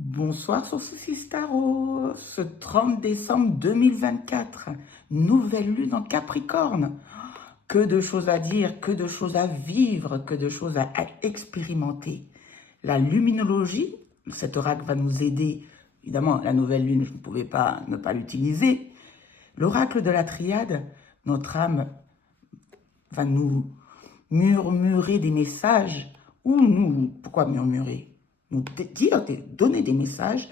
Bonsoir sur Sources Tarot, ce 30 décembre 2024, nouvelle lune en Capricorne. Que de choses à dire, que de choses à vivre, que de choses à expérimenter. La luminologie, cet oracle va nous aider. Évidemment, la nouvelle lune, je ne pouvais pas ne pas l'utiliser. L'oracle de la triade, notre âme va nous murmurer des messages, ou nous, pourquoi murmurer? Nous dire, donner des messages,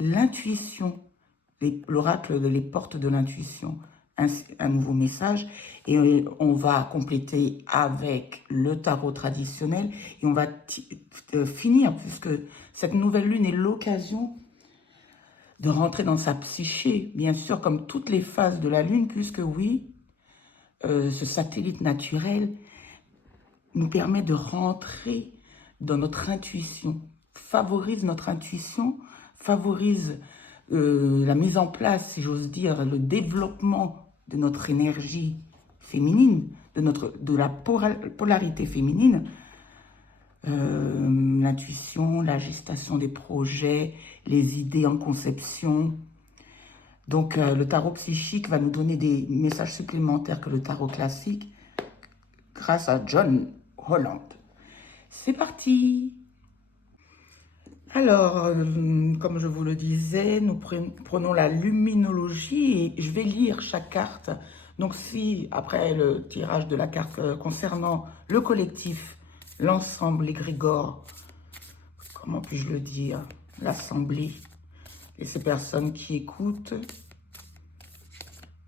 l'intuition, l'oracle les portes de l'intuition, un nouveau message, et on va compléter avec le tarot traditionnel, et on va finir, puisque cette nouvelle lune est l'occasion de rentrer dans sa psyché, bien sûr, comme toutes les phases de la lune, puisque oui, ce satellite naturel nous permet de rentrer dans notre intuition, favorise notre intuition, favorise la mise en place, si j'ose dire, le développement de notre énergie féminine, de la polarité féminine, l'intuition, la gestation des projets, les idées en conception. Donc le tarot psychique va nous donner des messages supplémentaires que le tarot classique grâce à John Holland. C'est parti! Alors, comme je vous le disais, nous prenons la luminologie et je vais lire chaque carte. Donc si, après le tirage de la carte concernant le collectif, l'ensemble, l'égrégore, comment puis-je le dire, l'assemblée et ces personnes qui écoutent,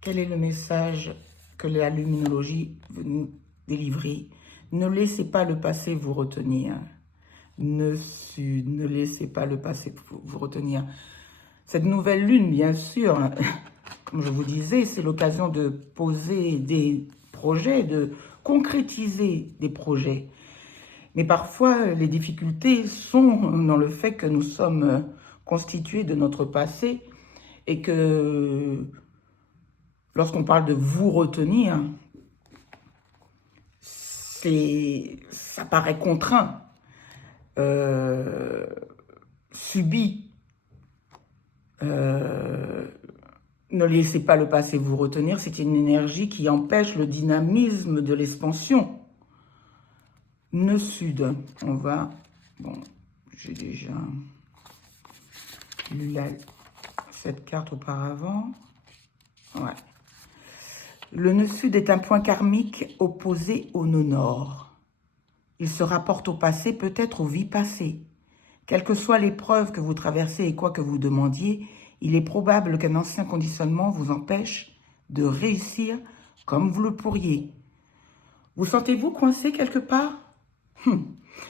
quel est le message que la luminologie veut nous délivrer? Ne laissez pas le passé vous retenir. Ne laissez pas le passé vous retenir. Cette nouvelle lune, bien sûr, comme je vous disais, c'est l'occasion de poser des projets, de concrétiser des projets. Mais parfois, les difficultés sont dans le fait que nous sommes constitués de notre passé et que lorsqu'on parle de vous retenir, ça paraît contraint. Subi. Ne laissez pas le passé vous retenir, c'est une énergie qui empêche le dynamisme de l'expansion. Nœud sud, on va... Bon, j'ai déjà lu cette carte auparavant. Ouais. Le nœud sud est un point karmique opposé au nœud nord. Il se rapporte au passé, peut-être aux vies passées. Quelle que soit l'épreuve que vous traversez et quoi que vous demandiez, il est probable qu'un ancien conditionnement vous empêche de réussir comme vous le pourriez. Vous sentez-vous coincé quelque part?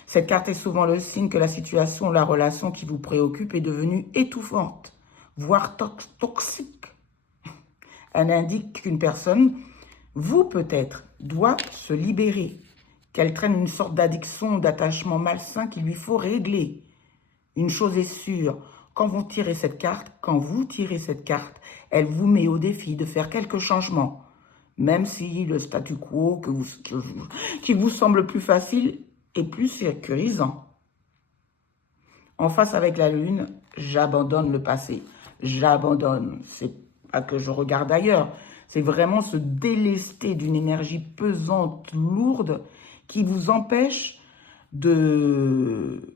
Cette carte est souvent le signe que la situation ou la relation qui vous préoccupe est devenue étouffante, voire toxique. Elle indique qu'une personne, vous peut-être, doit se libérer, qu'elle traîne une sorte d'addiction ou d'attachement malsain qu'il lui faut régler. Une chose est sûre, quand vous tirez cette carte, elle vous met au défi de faire quelques changements. Même si le statu quo qui vous semble plus facile est plus sécurisant. En face avec la lune, j'abandonne le passé. J'abandonne. C'est pas que je regarde ailleurs. C'est vraiment se délester d'une énergie pesante, lourde, qui vous empêche de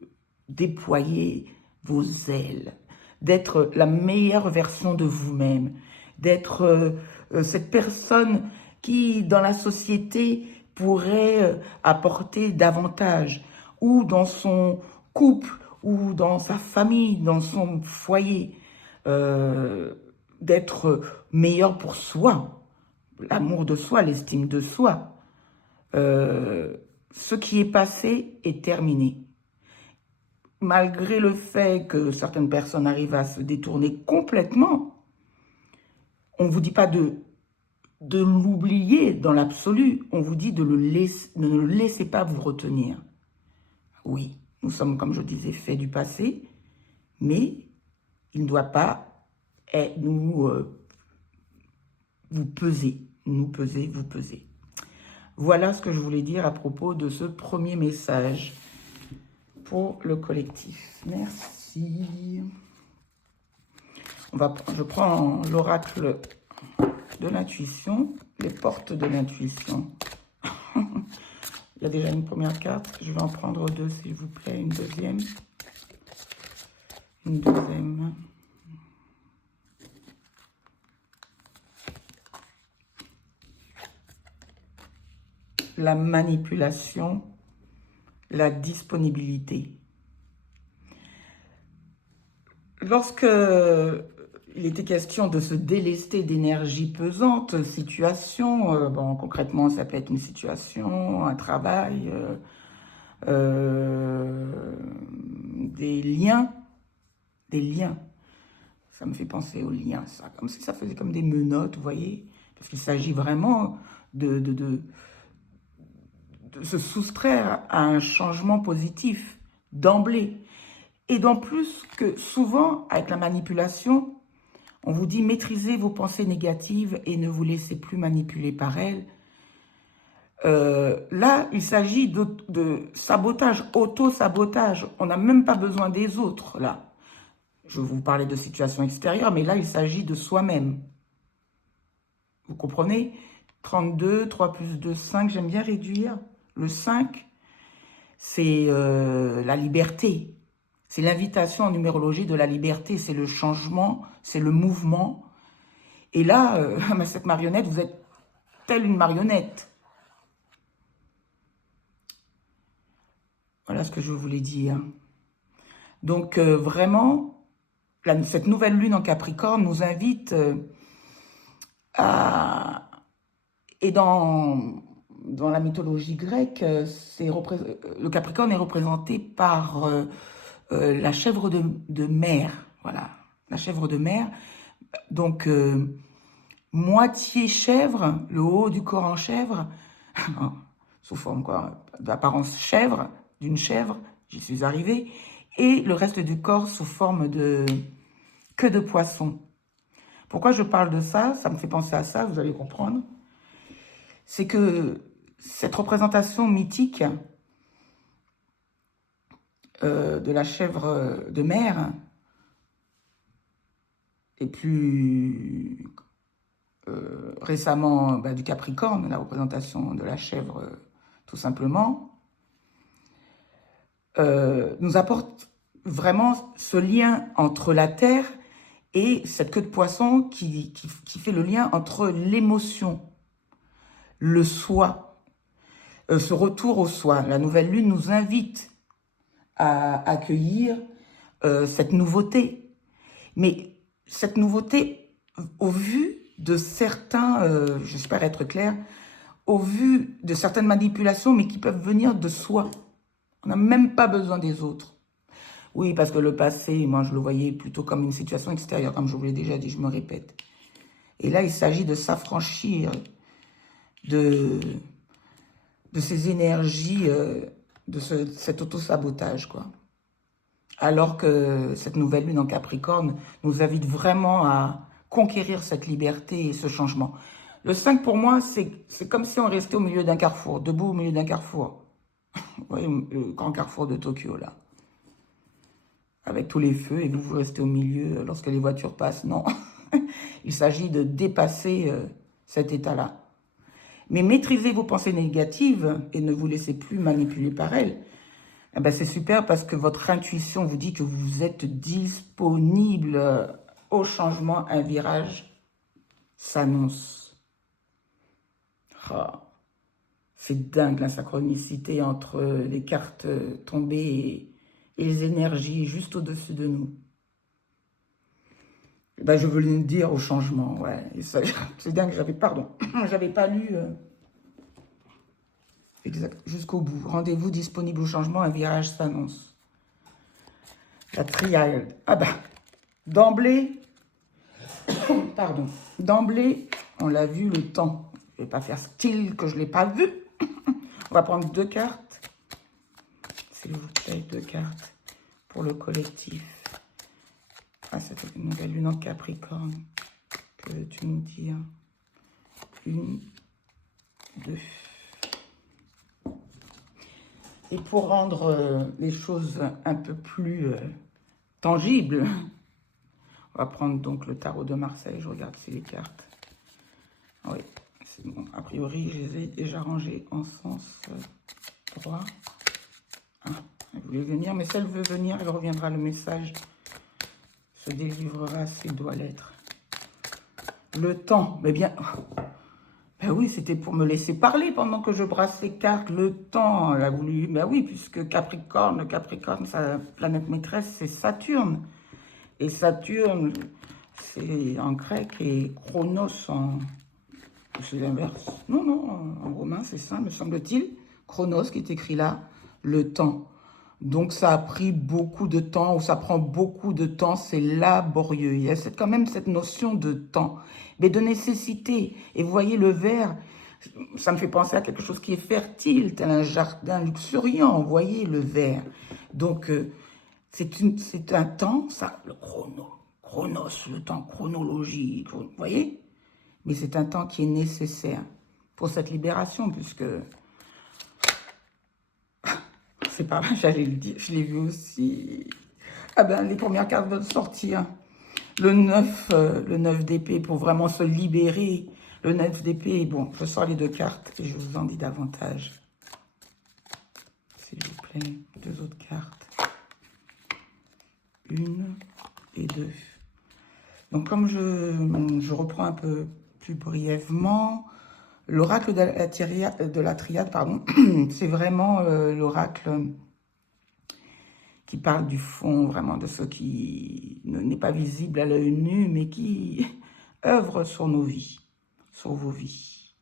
déployer vos ailes, d'être la meilleure version de vous-même, d'être cette personne qui, dans la société, pourrait apporter davantage, ou dans son couple, ou dans sa famille, dans son foyer, d'être meilleur pour soi, l'amour de soi, l'estime de soi. Ce qui est passé est terminé. Malgré le fait que certaines personnes arrivent à se détourner complètement, on ne vous dit pas de l'oublier dans l'absolu, on vous dit de ne le laissez pas vous retenir. Oui, nous sommes, comme je disais, faits du passé, mais il ne doit pas vous peser, nous peser, vous peser. Voilà ce que je voulais dire à propos de ce premier message. pour le collectif. Merci. Je prends l'oracle de l'intuition, les portes de l'intuition. Il y a déjà une première carte. Je vais en prendre deux, s'il vous plaît. Une deuxième. Une deuxième. La manipulation, la disponibilité. Lorsque il était question de se délester d'énergie pesante, situation, bon, concrètement, ça peut être une situation, un travail, des liens. Ça me fait penser aux liens, ça, comme si ça faisait comme des menottes, vous voyez, parce qu'il s'agit vraiment de se soustraire à un changement positif d'emblée. Et d'en plus que souvent, avec la manipulation, on vous dit maîtrisez vos pensées négatives et ne vous laissez plus manipuler par elles. Là, il s'agit de sabotage, auto-sabotage. On n'a même pas besoin des autres, là. Je vous parlais de situation extérieure, mais là, il s'agit de soi-même. Vous comprenez? 32, 3 plus 2, 5, j'aime bien réduire. Le 5, c'est la liberté. C'est l'invitation en numérologie de la liberté, c'est le changement, c'est le mouvement. Et là, cette marionnette, vous êtes telle une marionnette. Voilà ce que je voulais dire. Donc, vraiment, cette nouvelle lune en Capricorne nous invite à... Et dans la mythologie grecque, le Capricorne est représenté par la chèvre de mer. Voilà, la chèvre de mer. Donc, moitié chèvre, le haut du corps en chèvre, sous forme quoi, d'apparence chèvre, d'une chèvre, j'y suis arrivée, et le reste du corps sous forme de queue de poisson. Pourquoi je parle de ça? Ça me fait penser à ça, vous allez comprendre. C'est que cette représentation mythique de la chèvre de mer et plus récemment du Capricorne, la représentation de la chèvre tout simplement, nous apporte vraiment ce lien entre la terre et cette queue de poisson qui fait le lien entre l'émotion, le soi, ce retour au soi. La nouvelle lune nous invite à accueillir cette nouveauté. Mais cette nouveauté, au vu de certains, j'espère être clair, au vu de certaines manipulations, mais qui peuvent venir de soi. On n'a même pas besoin des autres. Oui, parce que le passé, moi, je le voyais plutôt comme une situation extérieure, comme je vous l'ai déjà dit, je me répète. Et là, il s'agit de s'affranchir de ces énergies, cet auto-sabotage, quoi. Alors que cette nouvelle lune en Capricorne nous invite vraiment à conquérir cette liberté et ce changement. Le 5, pour moi, c'est comme si on restait au milieu d'un carrefour, debout au milieu d'un carrefour. Vous voyez, le grand carrefour de Tokyo, là. Avec tous les feux, et vous restez au milieu lorsque les voitures passent. Non, il s'agit de dépasser cet état-là. Mais maîtrisez vos pensées négatives et ne vous laissez plus manipuler par elles. Eh ben, c'est super parce que votre intuition vous dit que vous êtes disponible au changement. Un virage s'annonce. Oh, c'est dingue la synchronicité entre les cartes tombées et les énergies juste au-dessus de nous. Eh ben, je veux le dire au changement, ouais. C'est dingue, j'avais pas lu jusqu'au bout. Rendez-vous disponible au changement, un virage s'annonce. La triade. Ah bah, d'emblée, pardon, d'emblée, on l'a vu, le temps. Je ne vais pas faire style que je ne l'ai pas vu. On va prendre 2 cartes. S'il vous plaît, 2 cartes pour le collectif. Ah, c'est une nouvelle lune en Capricorne. Que veux-tu nous dire? 1, 2. Et pour rendre les choses un peu plus tangibles, on va prendre donc le tarot de Marseille. Je regarde si les cartes. Oui, c'est bon. A priori, je les ai déjà rangées en sens droit. Ah, elle voulait venir, mais si elle veut venir, elle reviendra. Le message se délivrera s'il doit l'être. Le temps, mais bien... Ben oui, c'était pour me laisser parler pendant que je brasse les cartes. Le temps, elle a voulu... Ben oui, puisque Capricorne, sa planète maîtresse, c'est Saturne. Et Saturne, c'est en grec et Chronos en... C'est l'inverse. Non, non, en romain, c'est ça, me semble-t-il. Chronos, qui est écrit là, le temps. Donc, ça a pris beaucoup de temps, ou ça prend beaucoup de temps, c'est laborieux. Il y a quand même cette notion de temps, mais de nécessité. Et vous voyez, le verre, ça me fait penser à quelque chose qui est fertile, tel un jardin luxuriant, vous voyez, le verre. Donc, c'est un temps, ça, le chronos, le temps chronologique, vous voyez? Mais c'est un temps qui est nécessaire pour cette libération, puisque... C'est pas vrai, j'allais le dire, je l'ai vu aussi. Ah ben, les premières cartes vont sortir. Le 9 d'épée pour vraiment se libérer. Le 9 d'épée, bon, je sors les deux cartes et je vous en dis davantage. S'il vous plaît, deux autres cartes. Une et deux. Donc, comme je reprends un peu plus brièvement, l'oracle de la triade, pardon, c'est vraiment l'oracle qui parle du fond, vraiment, de ce qui n'est pas visible à l'œil nu, mais qui œuvre sur nos vies, sur vos vies.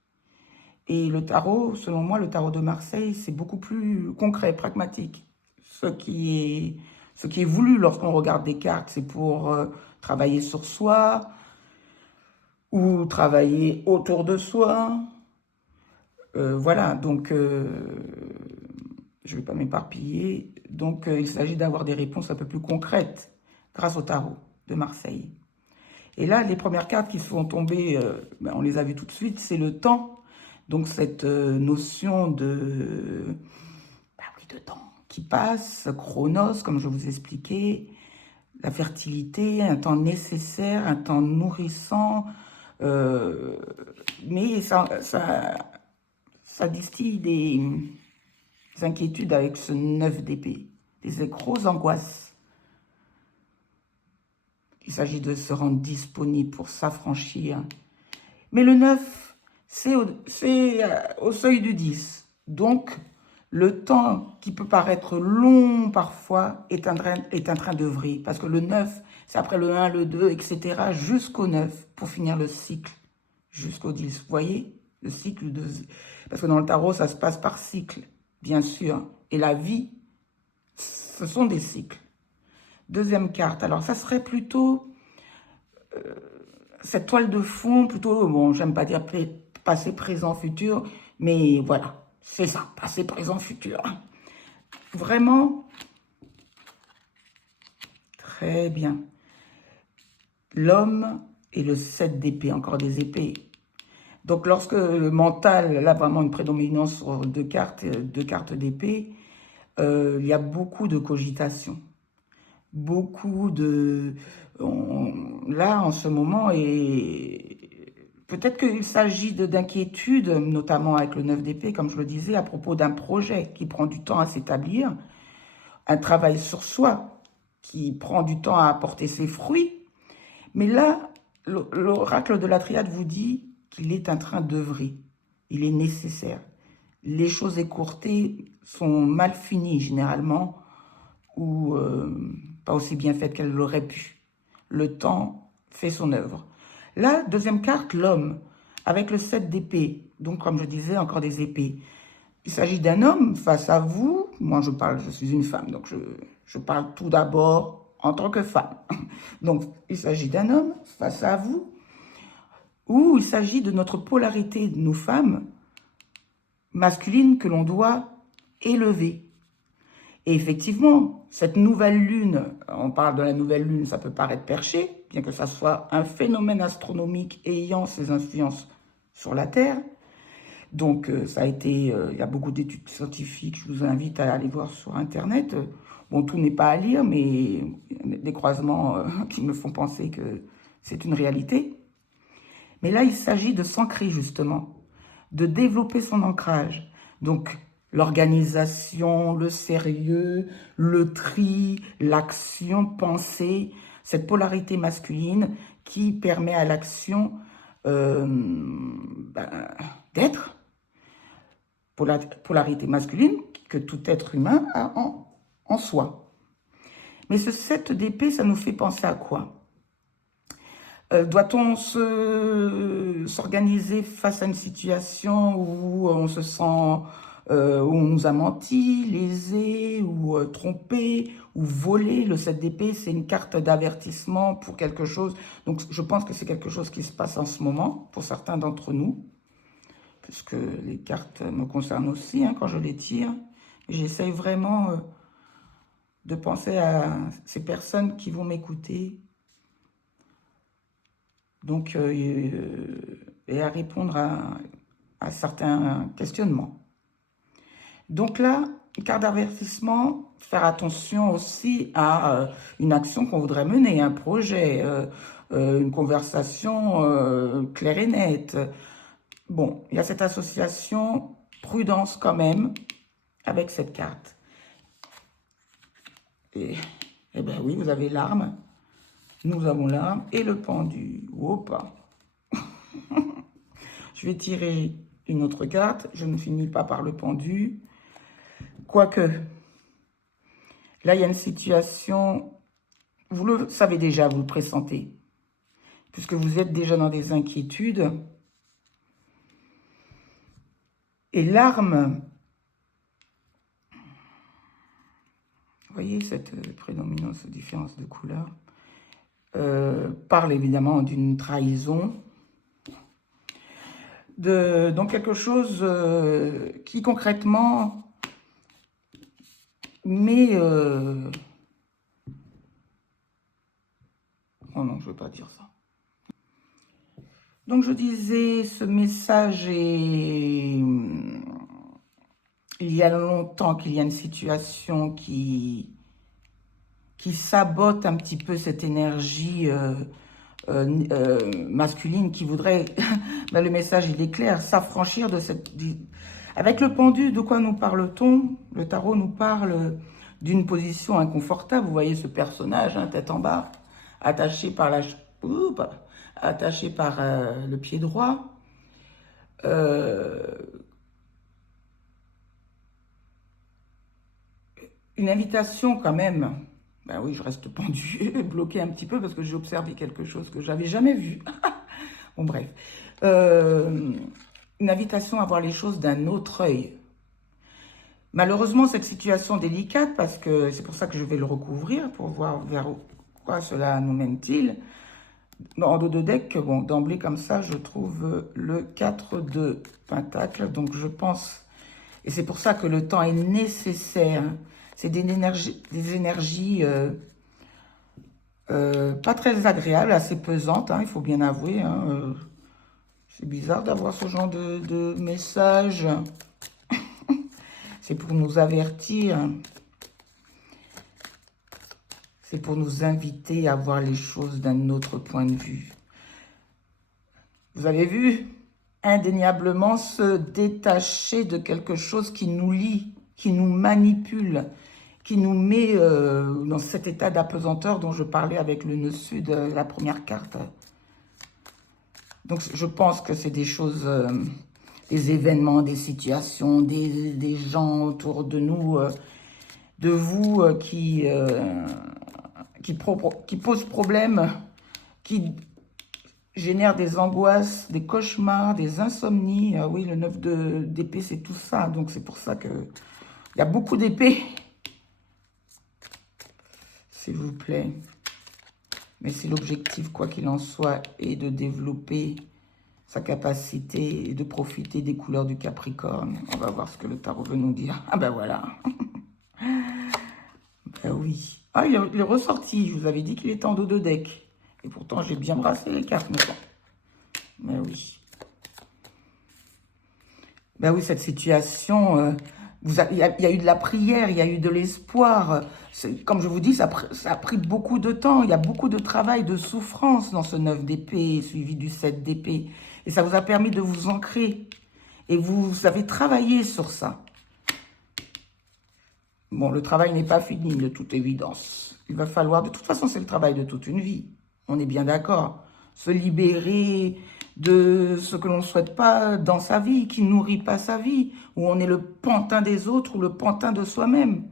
Et le tarot, selon moi, le tarot de Marseille, c'est beaucoup plus concret, pragmatique. Ce qui est voulu lorsqu'on regarde des cartes, c'est pour travailler sur soi, ou travailler autour de soi. Voilà, donc je ne vais pas m'éparpiller. Donc, il s'agit d'avoir des réponses un peu plus concrètes grâce au tarot de Marseille. Et là, les premières cartes qui sont tombées, on les a vues tout de suite, c'est le temps. Donc, cette notion de, oui, de temps qui passe, chronos, comme je vous expliquais, la fertilité, un temps nécessaire, un temps nourrissant, mais ça distille des inquiétudes avec ce 9 d'épée, des grosses angoisses. Il s'agit de se rendre disponible pour s'affranchir. Mais le 9, c'est au seuil du 10. Donc, le temps qui peut paraître long parfois est en train d'œuvrer. Parce que le 9, c'est après le 1, le 2, etc. jusqu'au 9 pour finir le cycle jusqu'au 10. Vous voyez, le cycle de... Parce que dans le tarot, ça se passe par cycle, bien sûr. Et la vie, ce sont des cycles. Deuxième carte, alors ça serait plutôt cette toile de fond, plutôt, bon, j'aime pas dire passé, présent, futur, mais voilà, c'est ça, passé, présent, futur. Vraiment, très bien. L'homme et le 7 d'épée, encore des épées. Donc, lorsque le mental, là, vraiment une prédominance sur deux cartes d'épée, il y a beaucoup de cogitation. Beaucoup de... là, en ce moment, et peut-être qu'il s'agit d'inquiétudes, notamment avec le 9 d'épée, comme je le disais, à propos d'un projet qui prend du temps à s'établir, un travail sur soi qui prend du temps à apporter ses fruits. Mais là, l'oracle de la triade vous dit qu'il est en train d'œuvrer. Il est nécessaire. Les choses écourtées sont mal finies, généralement, ou pas aussi bien faites qu'elles l'auraient pu. Le temps fait son œuvre. La deuxième carte, l'homme, avec le 7 d'épée. Donc, comme je disais, encore des épées. Il s'agit d'un homme face à vous. Moi, je suis une femme, donc je parle tout d'abord en tant que femme. Donc, il s'agit d'un homme face à vous, ou il s'agit de notre polarité de nos femmes masculines que l'on doit élever. Et effectivement, cette nouvelle lune, on parle de la nouvelle lune, ça peut paraître perché, bien que ça soit un phénomène astronomique ayant ses influences sur la Terre, Donc, ça a été, il y a beaucoup d'études scientifiques, je vous invite à aller voir sur Internet. Bon, tout n'est pas à lire, mais il y a des croisements qui me font penser que c'est une réalité. Mais là, il s'agit de s'ancrer justement, de développer son ancrage. Donc, l'organisation, le sérieux, le tri, l'action pensée, cette polarité masculine qui permet à l'action d'être, polarité masculine que tout être humain a en soi. Mais ce 7 d'épée, ça nous fait penser à quoi? Doit-on s'organiser face à une situation où on se sent, où on nous a menti, lésé, ou trompé, ou volé? Le 7 d'épée, c'est une carte d'avertissement pour quelque chose. Donc, je pense que c'est quelque chose qui se passe en ce moment, pour certains d'entre nous, puisque les cartes me concernent aussi, hein, quand je les tire. J'essaye vraiment de penser à ces personnes qui vont m'écouter, donc, et à répondre à certains questionnements. Donc là, carte d'avertissement, faire attention aussi à une action qu'on voudrait mener, un projet, une conversation claire et nette. Bon, il y a cette association prudence quand même avec cette carte. Et bien oui, vous avez l'arme. Nous avons l'arme et le pendu. Opa. Je vais tirer une autre carte. Je ne finis pas par le pendu. Quoique, là, il y a une situation, vous le savez déjà, vous le pressentez, puisque vous êtes déjà dans des inquiétudes. Et l'arme, vous voyez cette prédominance, différence de couleur, parle évidemment d'une trahison, donc quelque chose qui concrètement met... oh non, je ne veux pas dire ça. Donc je disais, ce message est... Il y a longtemps qu'il y a une situation qui sabote un petit peu cette énergie masculine qui voudrait, ben le message il est clair, s'affranchir de cette... Avec le pendu, de quoi nous parle-t-on? Le tarot nous parle d'une position inconfortable. Vous voyez ce personnage, hein, tête en bas, attaché par la... attaché par le pied droit. Une invitation quand même. Ben oui, je reste pendue, bloquée un petit peu parce que j'ai observé quelque chose que j'avais jamais vu. Bon, bref. Une invitation à voir les choses d'un autre œil. Malheureusement, cette situation délicate, parce que c'est pour ça que je vais le recouvrir, pour voir vers quoi cela nous mène-t-il. En dos de deck, bon, d'emblée comme ça, je trouve le 4 de Pentacle. Donc je pense, et c'est pour ça que le temps est nécessaire. C'est des énergies pas très agréables, assez pesantes, hein, il faut bien avouer. Hein, c'est bizarre d'avoir ce genre de message. C'est pour nous avertir. C'est pour nous inviter à voir les choses d'un autre point de vue. Vous avez vu? Indéniablement se détacher de quelque chose qui nous lie, qui nous manipule, qui nous met dans cet état d'apesanteur dont je parlais avec le nœud sud, la première carte. Donc je pense que c'est des choses, des événements, des situations, des gens autour de nous, de vous, qui posent problème, qui génèrent des angoisses, des cauchemars, des insomnies. Oui, le 9 d'épée, c'est tout ça. Donc c'est pour ça qu'il y a beaucoup d'épées. S'il vous plaît. Mais c'est l'objectif, quoi qu'il en soit, est de développer sa capacité et de profiter des couleurs du Capricorne. On va voir ce que le tarot veut nous dire. Ah ben voilà. Ben oui. Ah, il est ressorti. Je vous avais dit qu'il était en dos de deck. Et pourtant, j'ai bien brassé les cartes. Mais bon. Mais oui. Ben oui, cette situation, il y a eu de la prière, il y a eu de l'espoir. Comme je vous dis, ça a pris beaucoup de temps. Il y a beaucoup de travail, de souffrance dans ce 9 d'épée, suivi du 7 d'épée. Et ça vous a permis de vous ancrer. Et vous avez travaillé sur ça. Bon, le travail n'est pas fini, de toute évidence. Il va falloir, de toute façon, c'est le travail de toute une vie. On est bien d'accord. Se libérer de ce que l'on ne souhaite pas dans sa vie, qui ne nourrit pas sa vie, où on est le pantin des autres ou le pantin de soi-même.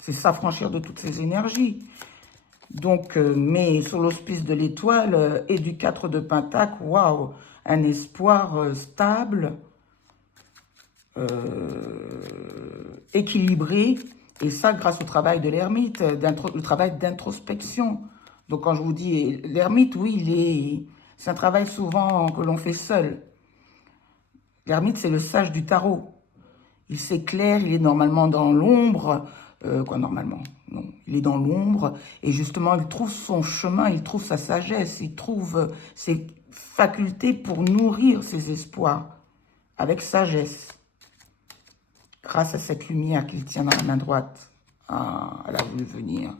C'est s'affranchir de toutes ces énergies. Donc, mais sur l'hospice de l'étoile et du 4 de Pentacle, waouh, un espoir stable, équilibré, et ça grâce au travail de l'ermite, le travail d'introspection. Donc quand je vous dis l'ermite, oui, c'est un travail souvent que l'on fait seul. L'ermite, c'est le sage du tarot. Il s'éclaire, il est normalement dans l'ombre, quoi normalement, non, il est dans l'ombre, et justement il trouve son chemin, il trouve sa sagesse, il trouve ses facultés pour nourrir ses espoirs, avec sagesse. Grâce à cette lumière qu'il tient dans la main droite. Ah, elle a voulu venir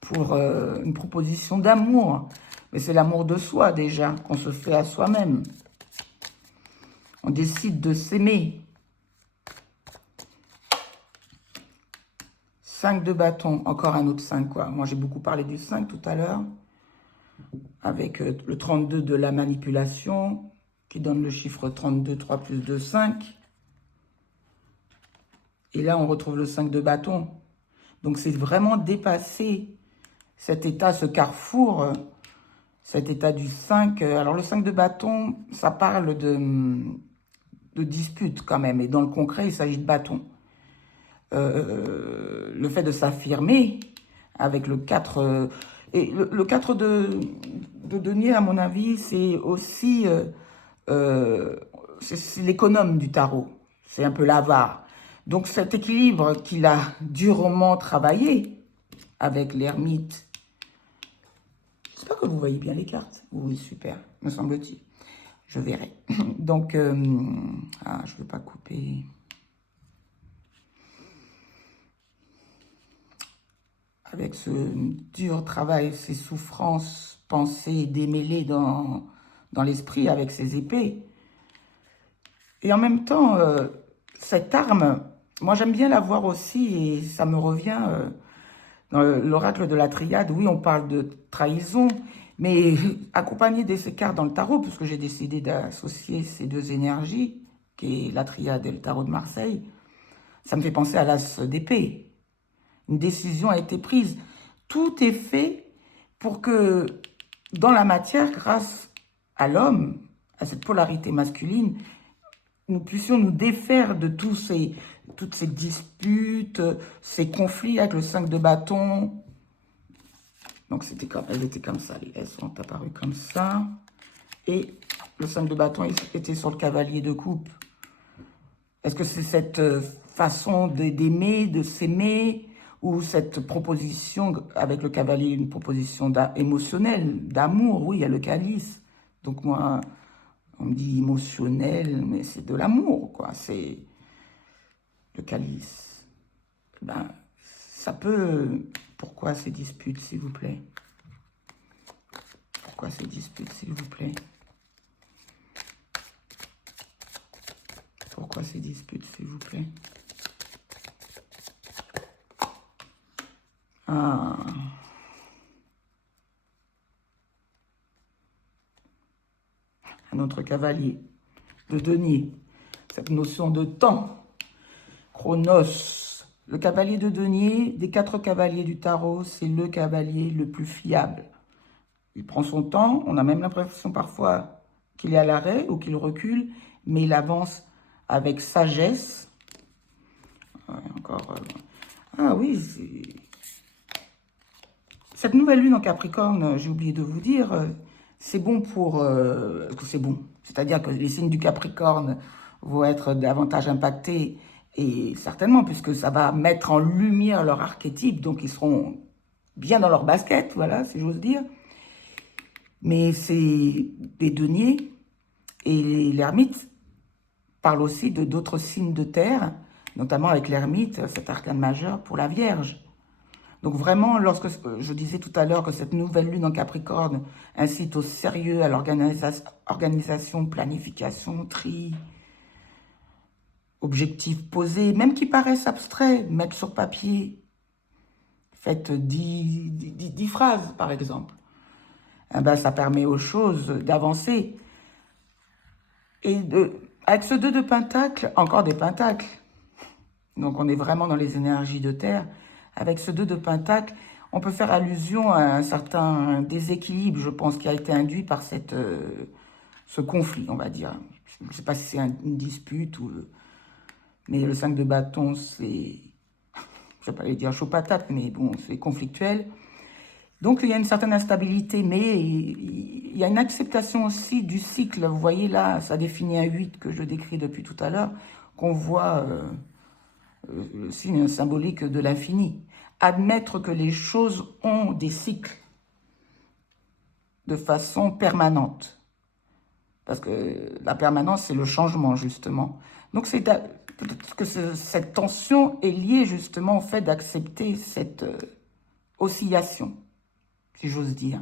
pour une proposition d'amour. Mais c'est l'amour de soi déjà, qu'on se fait à soi-même. On décide de s'aimer. 5 de bâton, encore un autre 5 quoi. Moi j'ai beaucoup parlé du 5 tout à l'heure. Avec le 32 de la manipulation, qui donne le chiffre 32, 3 plus 2, 5. Et là, on retrouve le 5 de bâton. Donc, c'est vraiment dépasser cet état, ce carrefour, cet état du 5. Alors, le 5 de bâton, ça parle de dispute quand même. Et dans le concret, il s'agit de bâton. Le fait de s'affirmer avec le 4... et le 4 de denier, à mon avis, c'est aussi... c'est l'économe du tarot. C'est un peu l'avare. Donc cet équilibre qu'il a durement travaillé avec l'ermite. J'espère que vous voyez bien les cartes. Oui, super, me semble-t-il. Je verrai. Donc, je ne veux pas couper. Avec ce dur travail, ces souffrances, pensées démêlées dans l'esprit avec ces épées. Et en même temps, cette arme, moi j'aime bien la voir aussi, et ça me revient dans l'oracle de la triade. Oui, on parle de trahison, mais accompagné de ces cartes dans le tarot, puisque j'ai décidé d'associer ces deux énergies, qui est la triade et le tarot de Marseille, ça me fait penser à l'as d'épée. Une décision a été prise. Tout est fait pour que, dans la matière, grâce à l'homme, à cette polarité masculine, nous puissions nous défaire de toutes ces disputes, ces conflits avec le 5 de bâton. Donc, elles étaient comme ça, elles sont apparues comme ça. Et le 5 de bâton était sur le cavalier de coupe. Est-ce que c'est cette façon d'aimer, de s'aimer, ou cette proposition avec le cavalier, une proposition émotionnelle, d'amour? Oui, il y a le calice. Donc moi, on me dit émotionnel, mais c'est de l'amour, quoi. C'est le calice. Ben, ça peut... Pourquoi ces disputes, s'il vous plaît? Pourquoi ces disputes, s'il vous plaît? Pourquoi ces disputes, s'il vous plaît? Ah. Un autre cavalier de denier. Cette notion de temps. Chronos. Le cavalier de denier, des 4 cavaliers du tarot, c'est le cavalier le plus fiable. Il prend son temps. On a même l'impression parfois qu'il est à l'arrêt ou qu'il recule, mais il avance avec sagesse. Encore... ah oui, cette nouvelle lune en Capricorne, j'ai oublié de vous dire, c'est bon pour... c'est bon. C'est-à-dire que les signes du Capricorne vont être davantage impactés, et certainement, puisque ça va mettre en lumière leur archétype, donc ils seront bien dans leur basket, voilà, si j'ose dire. Mais c'est des deniers, et l'ermite, parle aussi de d'autres signes de terre, notamment avec l'ermite, cet arcane majeur pour la Vierge. Donc vraiment, lorsque je disais tout à l'heure que cette nouvelle lune en Capricorne incite au sérieux, à l'organisation, planification, tri, objectifs posés, même qui paraissent abstraits, mettre sur papier, faites 10 phrases par exemple. Eh ben, ça permet aux choses d'avancer. Et avec ce 2 de Pentacle, encore des Pentacles, donc on est vraiment dans les énergies de terre. Avec ce 2 de Pentacle, on peut faire allusion à un certain déséquilibre, je pense, qui a été induit par ce conflit, on va dire. Je ne sais pas si c'est une dispute, mais le 5 de bâton, c'est, je ne vais pas aller dire chaud patate, mais bon, c'est conflictuel. Donc, il y a une certaine instabilité, mais il y a une acceptation aussi du cycle. Vous voyez là, ça définit un 8 que je décris depuis tout à l'heure, qu'on voit le signe symbolique de l'infini. Admettre que les choses ont des cycles de façon permanente. Parce que la permanence, c'est le changement, justement. Donc, peut-être que cette tension est liée, justement, au fait d'accepter cette oscillation, si j'ose dire.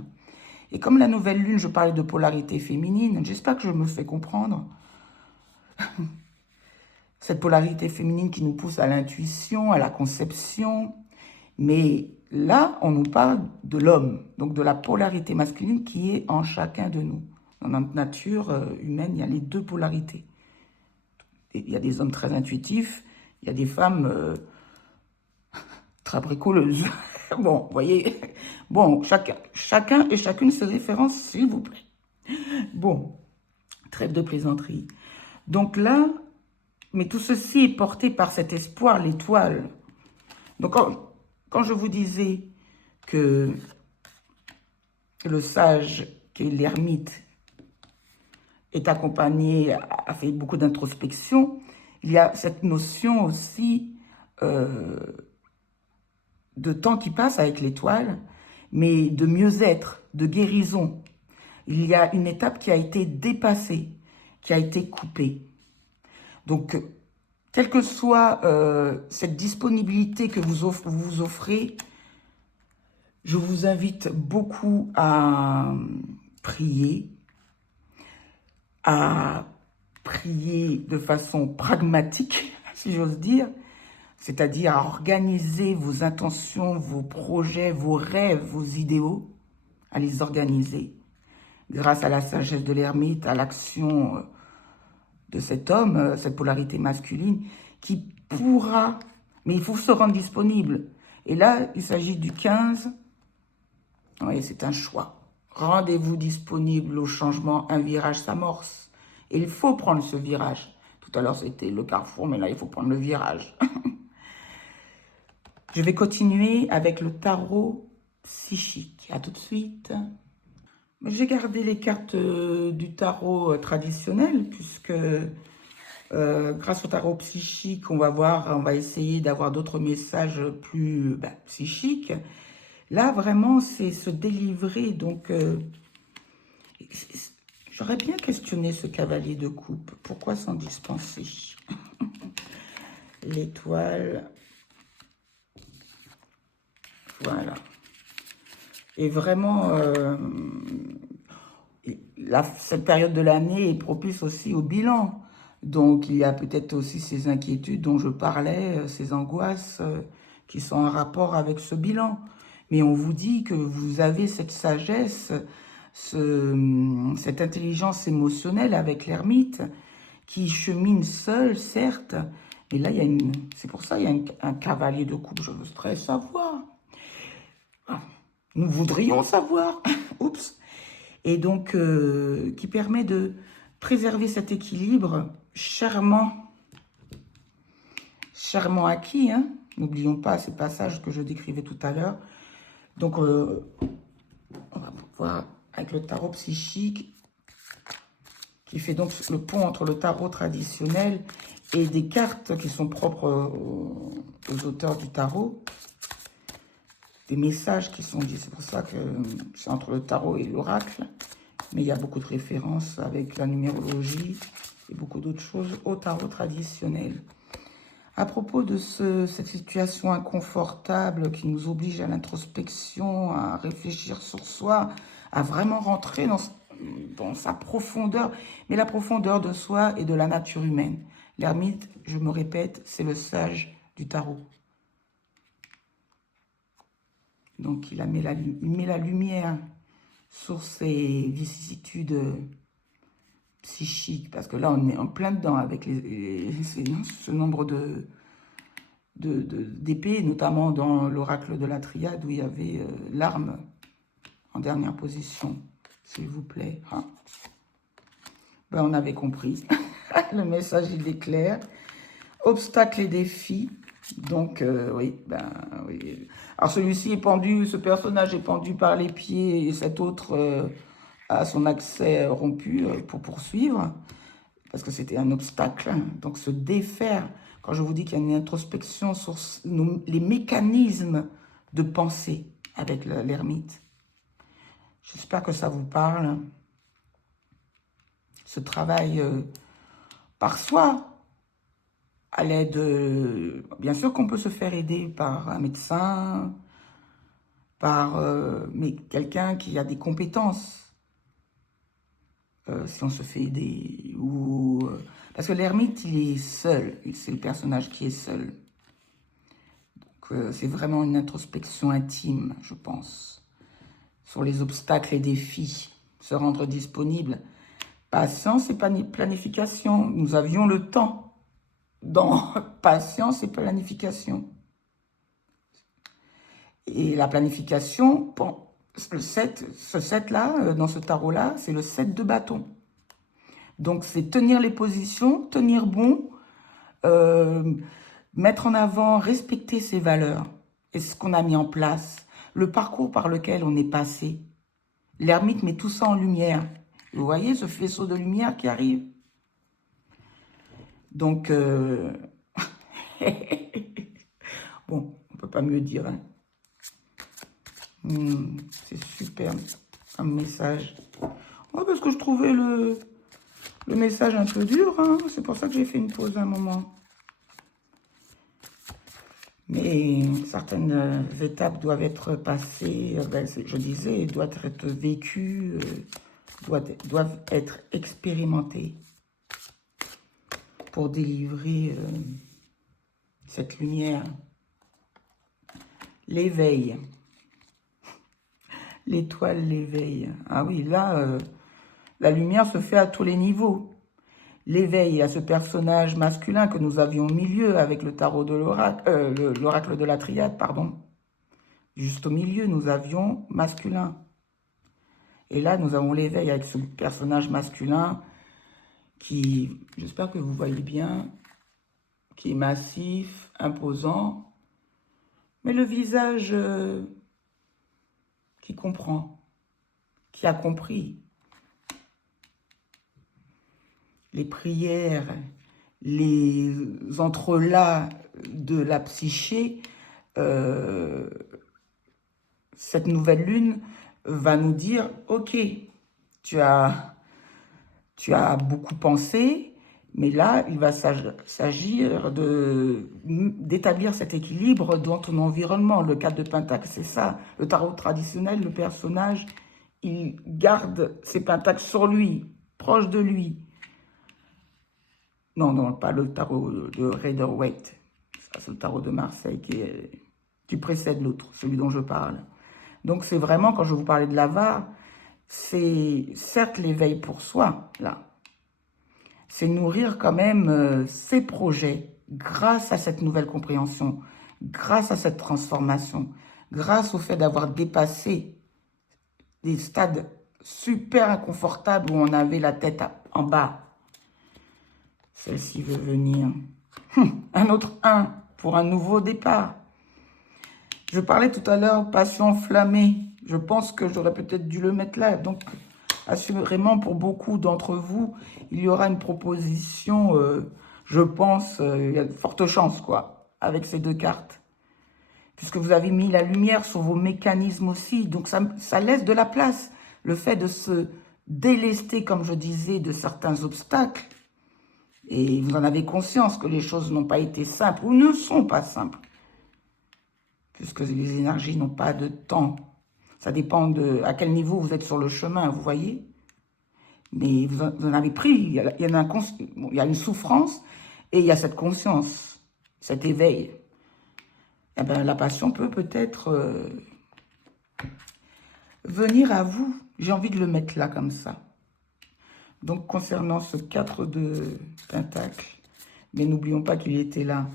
Et comme la nouvelle lune, je parlais de polarité féminine, j'espère que je me fais comprendre. Cette polarité féminine qui nous pousse à l'intuition, à la conception. Mais là, on nous parle de l'homme, donc de la polarité masculine qui est en chacun de nous. Dans notre nature humaine, il y a les 2 polarités. Il y a des hommes très intuitifs, il y a des femmes très bricoleuses. Bon, vous voyez, bon, chacun et chacune ses références, s'il vous plaît. Bon, trêve de plaisanterie. Donc là, mais tout ceci est porté par cet espoir, l'étoile. Donc quand je vous disais que le sage, qui est l'ermite, est accompagné, a fait beaucoup d'introspection, il y a cette notion aussi de temps qui passe avec l'étoile, mais de mieux-être, de guérison. Il y a une étape qui a été dépassée, qui a été coupée. Donc, quelle que soit cette disponibilité que vous offrez, je vous invite beaucoup à prier de façon pragmatique, si j'ose dire, c'est-à-dire à organiser vos intentions, vos projets, vos rêves, vos idéaux, à les organiser grâce à la sagesse de l'ermite, à l'action de cet homme, cette polarité masculine, qui pourra, mais il faut se rendre disponible. Et là, il s'agit du 15, oui, c'est un choix. Rendez-vous disponible au changement, un virage s'amorce. Et il faut prendre ce virage. Tout à l'heure, c'était le carrefour, mais là, il faut prendre le virage. Je vais continuer avec le tarot psychique. À tout de suite. J'ai gardé les cartes du tarot traditionnel, puisque grâce au tarot psychique, on va essayer d'avoir d'autres messages plus psychiques. Là, vraiment, c'est se délivrer. Donc, j'aurais bien questionné ce cavalier de coupe. Pourquoi s'en dispenser? L'étoile. Voilà. Et vraiment, cette période de l'année est propice aussi au bilan. Donc, il y a peut-être aussi ces inquiétudes dont je parlais, ces angoisses qui sont en rapport avec ce bilan. Mais on vous dit que vous avez cette sagesse, cette intelligence émotionnelle avec l'ermite qui chemine seul, certes. Mais là, c'est pour ça qu'il y a un cavalier de coupe. Je voudrais savoir. Nous voudrions savoir. Oups. Et donc, qui permet de préserver cet équilibre chèrement acquis. Hein. N'oublions pas ces passages que je décrivais tout à l'heure. Donc, on va pouvoir, avec le tarot psychique, qui fait donc le pont entre le tarot traditionnel et des cartes qui sont propres aux auteurs du tarot. Des messages qui sont dits. C'est pour ça que c'est entre le tarot et l'oracle. Mais il y a beaucoup de références avec la numérologie. et beaucoup d'autres choses au tarot traditionnel. À propos de cette situation inconfortable qui nous oblige à l'introspection, à réfléchir sur soi, à vraiment rentrer dans sa profondeur, mais la profondeur de soi et de la nature humaine. L'ermite, je me répète, c'est le sage du tarot. Donc il met la lumière sur ses vicissitudes psychiques, parce que là on est en plein dedans avec ce nombre d'épées, notamment dans l'oracle de la triade où il y avait l'arme en dernière position, s'il vous plaît. Hein. Ben, on avait compris. Le message, il est clair. Obstacles et défis. Donc, oui, ben, oui. Alors, celui-ci est pendu, ce personnage est pendu par les pieds et cet autre a son accès rompu pour poursuivre, parce que c'était un obstacle. Donc, se défaire, quand je vous dis qu'il y a une introspection sur les mécanismes de pensée avec l'ermite. J'espère que ça vous parle. Ce travail par soi, à l'aide, bien sûr qu'on peut se faire aider par un médecin, mais quelqu'un qui a des compétences, si on se fait aider, parce que l'ermite, il est seul, c'est le personnage qui est seul. Donc c'est vraiment une introspection intime, je pense, sur les obstacles et défis, se rendre disponible. Patience et planification. Nous avions le temps dans patience et planification. Et la planification, bon, ce 7-là, dans ce tarot-là, c'est le 7 de bâton. Donc, c'est tenir les positions, tenir bon, mettre en avant, respecter ses valeurs et ce qu'on a mis en place, le parcours par lequel on est passé. L'ermite met tout ça en lumière. Vous voyez ce faisceau de lumière qui arrive? Donc, bon, on ne peut pas mieux dire. Hein. C'est super comme message. Ouais, parce que je trouvais le message un peu dur. Hein. C'est pour ça que j'ai fait une pause un moment. Mais certaines étapes doivent être passées, ben, je disais, doivent être vécues, doivent être expérimentées pour délivrer cette lumière. L'éveil. L'étoile l'éveil. Ah oui, là, la lumière se fait à tous les niveaux. L'éveil à ce personnage masculin que nous avions au milieu avec le tarot de l'oracle de la triade, pardon. Juste au milieu, nous avions masculin. Et là, nous avons l'éveil avec ce personnage masculin qui, j'espère que vous voyez bien, qui est massif, imposant, mais le visage qui comprend, qui a compris. Les prières, les entrelacs de la psyché, cette nouvelle lune va nous dire, ok, tu as beaucoup pensé, mais là, il va s'agir d'établir cet équilibre dans ton environnement. Le 4 de Pentacle, c'est ça. Le tarot traditionnel, le personnage, il garde ses pentacles sur lui, proche de lui. Non, non, pas le tarot de Rider-Waite. Ça, c'est le tarot de Marseille qui précède l'autre, celui dont je parle. Donc, c'est vraiment, quand je vous parlais de l'avare, c'est certes l'éveil pour soi, là. C'est nourrir quand même ses projets grâce à cette nouvelle compréhension, grâce à cette transformation, grâce au fait d'avoir dépassé des stades super inconfortables où on avait la tête en bas. Celle-ci veut venir. Un autre 1 pour un nouveau départ. Je parlais tout à l'heure, passion enflammée. Je pense que j'aurais peut-être dû le mettre là. Donc, assurément, pour beaucoup d'entre vous, il y aura une proposition, je pense, il y a de fortes chances, quoi, avec ces deux cartes. Puisque vous avez mis la lumière sur vos mécanismes aussi. Donc, ça laisse de la place. Le fait de se délester, comme je disais, de certains obstacles, Et vous en avez conscience que les choses n'ont pas été simples ou ne sont pas simples. Puisque les énergies n'ont pas de temps. Ça dépend de à quel niveau vous êtes sur le chemin, vous voyez. Mais vous en avez pris, il y a une souffrance et il y a cette conscience, cet éveil. Eh bien, la passion peut-être venir à vous. J'ai envie de le mettre là comme ça. Donc, concernant ce 4 de Pentacle, mais n'oublions pas qu'il était là.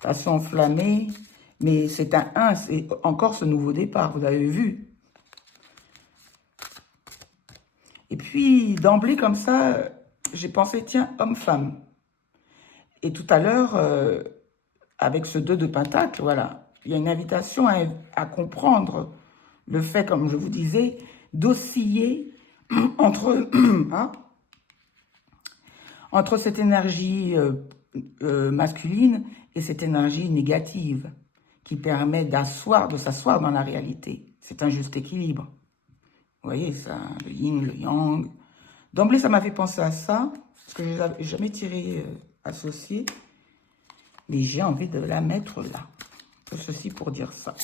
Passion enflammée, mais c'est un 1, c'est encore ce nouveau départ, vous avez vu. Et puis, d'emblée, comme ça, j'ai pensé, tiens, homme-femme. Et tout à l'heure, avec ce 2 de Pentacle, voilà, il y a une invitation à comprendre le fait, comme je vous disais, d'osciller entre, hein, entre cette énergie masculine et cette énergie négative qui permet de s'asseoir dans la réalité. C'est un juste équilibre. Vous voyez ça, le yin, le yang. D'emblée, ça m'a fait penser à ça, parce que je ne l'avais jamais tiré associé. Mais j'ai envie de la mettre là. Tout ceci pour dire ça.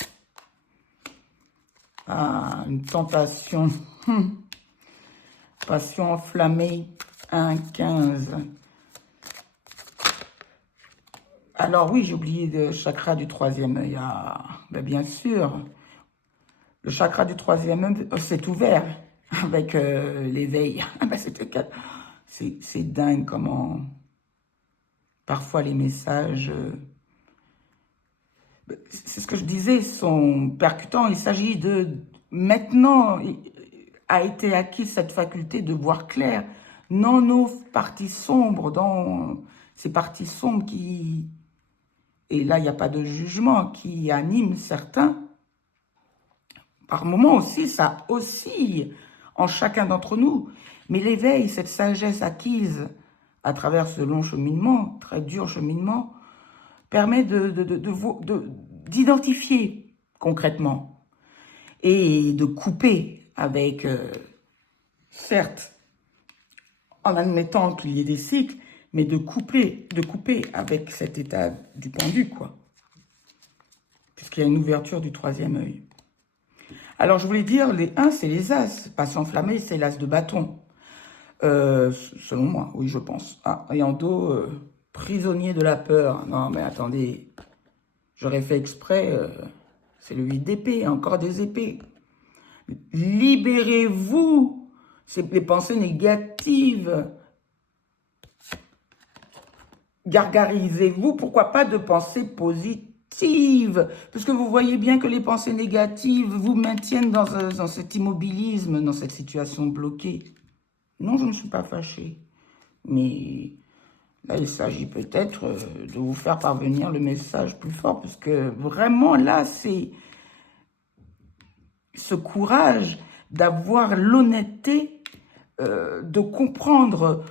Ah, une tentation. Passion enflammée, 1, 15. Alors oui, j'ai oublié le chakra du 3e œil. Ah, ben bien sûr. Le chakra du 3e œil s'est ouvert avec l'éveil. C'est dingue comment parfois les messages... c'est ce que je disais, sont percutants. Il s'agit de... Maintenant, a été acquise cette faculté de voir clair dans nos parties sombres, dans ces parties sombres qui... Et là, il n'y a pas de jugement, qui anime certains. Par moments aussi, ça oscille en chacun d'entre nous. Mais l'éveil, cette sagesse acquise à travers ce long cheminement, très dur cheminement, permet d'identifier concrètement et de couper avec, certes, en admettant qu'il y ait des cycles, mais de couper avec cet état du pendu, quoi. Puisqu'il y a une ouverture du 3e œil. Alors, je voulais dire, les 1, c'est les As. Passion enflammée, c'est l'As de bâton. Selon moi, oui, je pense. Ah, et en dos, prisonnier de la peur. Non, mais attendez, j'aurais fait exprès, c'est le 8 d'épée, encore des épées. Libérez-vous, c'est les pensées négatives. Gargarisez-vous, pourquoi pas de pensées positives, parce que vous voyez bien que les pensées négatives vous maintiennent dans cet immobilisme, dans cette situation bloquée. Non, je ne suis pas fâchée, mais là, il s'agit peut-être de vous faire parvenir le message plus fort, parce que vraiment, là, c'est ce courage d'avoir l'honnêteté de comprendre.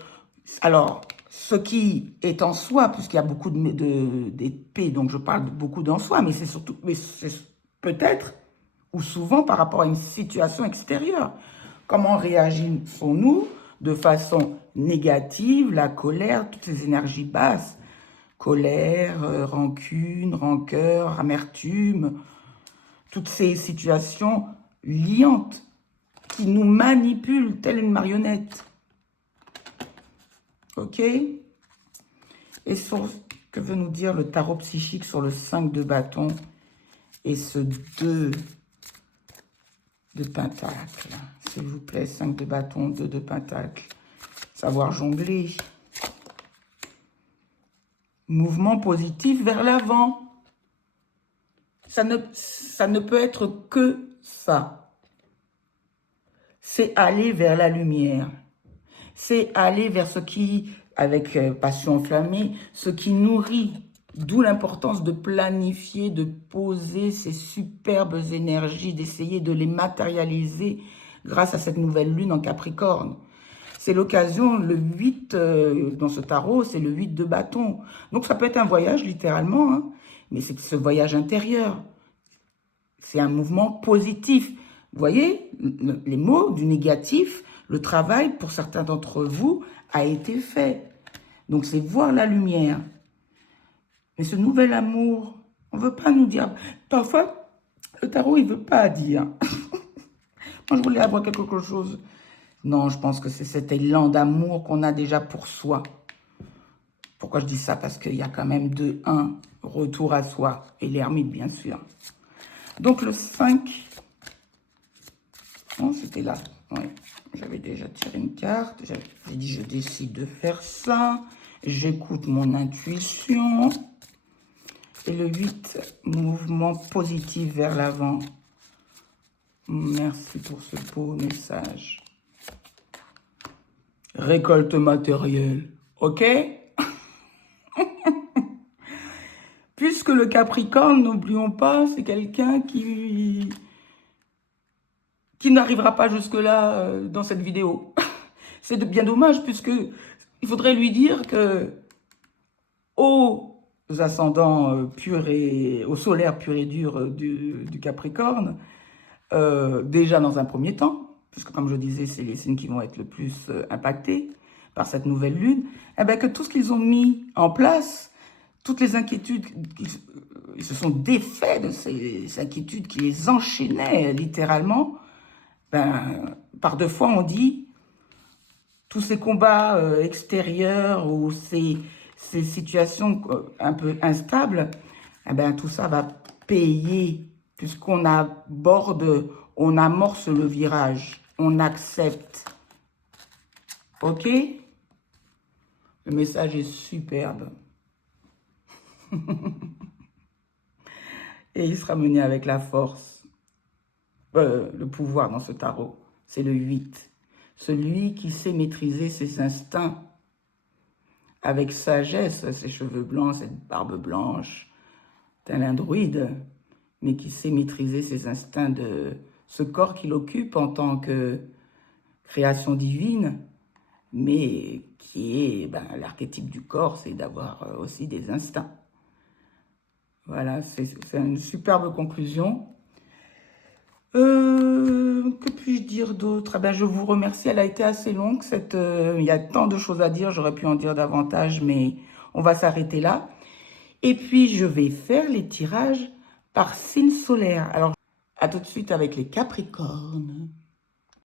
Alors, ce qui est en soi, puisqu'il y a beaucoup d'épées, donc je parle de beaucoup d'en soi, mais c'est surtout, mais c'est peut-être, ou souvent par rapport à une situation extérieure. Comment réagissons-nous de façon négative, la colère, toutes ces énergies basses, colère, rancune, rancœur, amertume, toutes ces situations liantes qui nous manipulent telle une marionnette. Ok? Et sur que veut nous dire le tarot psychique sur le 5 de bâton et ce 2 de pentacle. S'il vous plaît, 5 de bâton, 2 de pentacle. Savoir jongler. Mouvement positif vers l'avant. Ça ne peut être que ça. C'est aller vers la lumière. C'est aller vers ce qui, avec passion enflammée, ce qui nourrit. D'où l'importance de planifier, de poser ces superbes énergies, d'essayer de les matérialiser grâce à cette nouvelle lune en Capricorne. C'est l'occasion, le 8 dans ce tarot, c'est le 8 de bâton. Donc ça peut être un voyage littéralement, hein, mais c'est ce voyage intérieur. C'est un mouvement positif. Vous voyez, les mots du négatif, le travail pour certains d'entre vous a été fait. Donc, c'est voir la lumière. Mais ce nouvel amour, on ne veut pas nous dire. Parfois, le tarot, il ne veut pas dire. Moi, je voulais avoir quelque chose. Non, je pense que c'est cet élan d'amour qu'on a déjà pour soi. Pourquoi je dis ça? Parce qu'il y a quand même un retour à soi. Et l'ermite, bien sûr. Donc, le 5. Non, c'était là. Oui, j'avais déjà tiré une carte. J'ai dit, je décide de faire ça. J'écoute mon intuition. Et le 8, mouvement positif vers l'avant. Merci pour ce beau message. Récolte matérielle. OK? Puisque le Capricorne, n'oublions pas, c'est quelqu'un qui n'arrivera pas jusque-là dans cette vidéo. C'est bien dommage, puisque il faudrait lui dire que aux ascendants purs et au solaire pur et dur du Capricorne, déjà dans un premier temps, puisque comme je disais, c'est les signes qui vont être le plus impactés par cette nouvelle lune, eh bien, que tout ce qu'ils ont mis en place, toutes les inquiétudes, ils se sont défaits de ces inquiétudes qui les enchaînaient littéralement. Ben, par deux fois, on dit, tous ces combats extérieurs ou ces situations un peu instables, eh ben, tout ça va payer, puisqu'on aborde, on amorce le virage, on accepte. OK? Le message est superbe. Et il sera mené avec la force. Le pouvoir dans ce tarot, c'est le 8. Celui qui sait maîtriser ses instincts avec sagesse, ses cheveux blancs, cette barbe blanche, tel un druide, mais qui sait maîtriser ses instincts de ce corps qu'il occupe en tant que création divine, mais qui est l'archétype du corps, c'est d'avoir aussi des instincts. Voilà, c'est une superbe conclusion. Que puis-je dire d'autre? Je vous remercie, elle a été assez longue. Il y a tant de choses à dire, j'aurais pu en dire davantage, mais on va s'arrêter là. Et puis, je vais faire les tirages par signe solaire. Alors, à tout de suite avec les Capricornes.